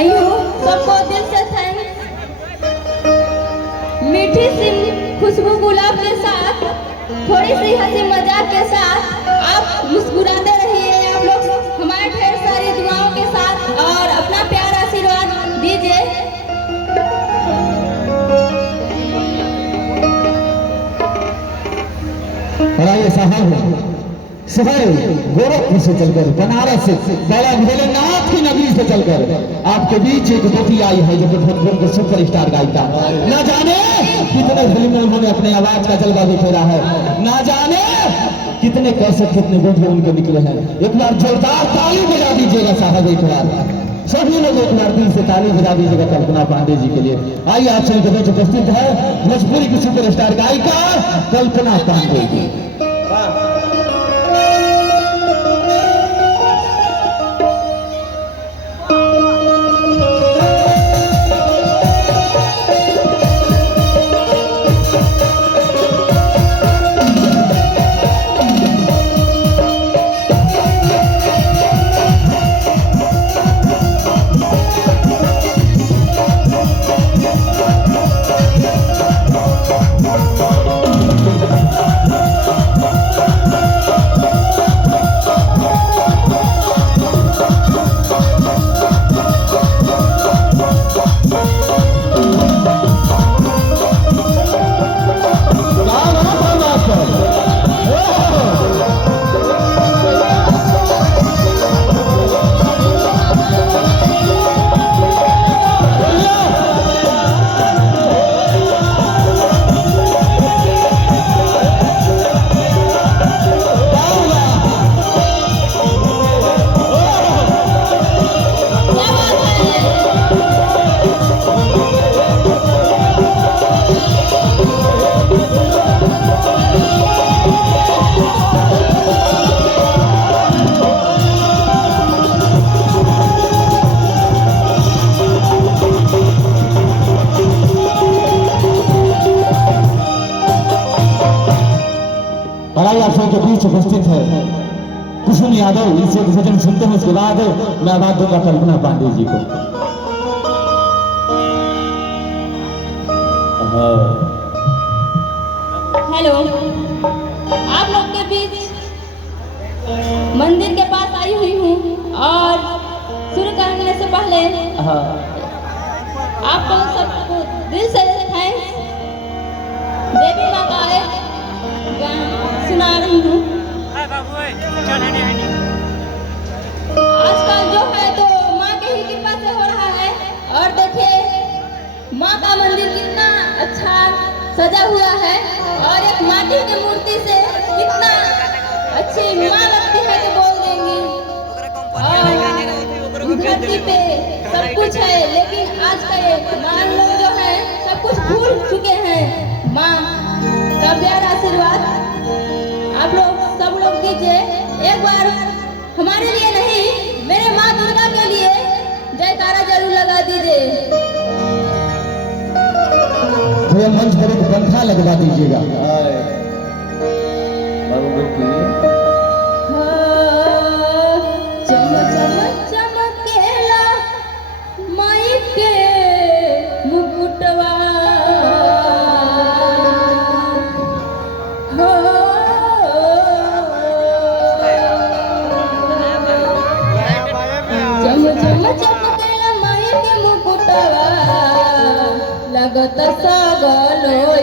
आई हूँ सबको दिल से थैंक्स। मीठी सी खुशबू गुलाब के साथ, थोड़ी सी हंसी मजाक के साथ आप मुस्कुराते रहिए। आप लोग हमारे ढेर सारी दुआओं के साथ और अपना प्यार आशीर्वाद दीजिए। शहर गोरखपुर से चलकर, बनारस से, बाबा भोलेनाथ की नगरी से चलकर आपके बीच एक बेटी आई है जो भोजपुर के सुपर स्टार गायिका। ना जाने कितने फिल्म में उन्होंने अपने आवाज का जलवा बिखेरा है, ना जाने कितने कैसेट कितने वीडियो उनके निकले हैं। एक बार जोरदार ताली बजा दीजिएगा साहब, एक बार सभी लोग एक बार दिल से ताली बजा दीजिएगा कल्पना पांडे जी के लिए। आइए आप सभी के बीच उपस्थित है भोजपुरी की सुपर स्टार गायिका कल्पना पांडे जी। के बीच उपस्थित है कुसुम यादव। इसे भजन सुनते हैं, उसके बाद मैं आवाज दूंगा कल्पना पांडे जी को। हेलो, आप लोग के बीच मंदिर के पास आई हुई हूँ और शुरू करने से पहले आप लोग सबको दिल से थैंक्स। देवी माँ का एक सुना रही हूँ। आजकल जो है तो माँ के ही कृपा से हो रहा है। और देखिए माँ का मंदिर कितना अच्छा सजा हुआ है और एक माटी की मूर्ति से कितना अच्छी माँ लगती है तो बोल देंगी। और धरती पे सब कुछ है, लेकिन आज का ये मान लोग जो है सब कुछ भूल चुके हैं। माँ का प्यार आशीर्वाद आप लोग सब लोग दीजिए। एक बार हमारे लिए नहीं, मेरे माँ दुर्गा के लिए जयकारा जरूर लगा दीजिए। थोड़ा मंच पर एक पंखा लगवा दीजिएगा। चमक चमक चमकेला माई के मुकुटवा, चमकेला माई के मुकुटवा, लगत सगलो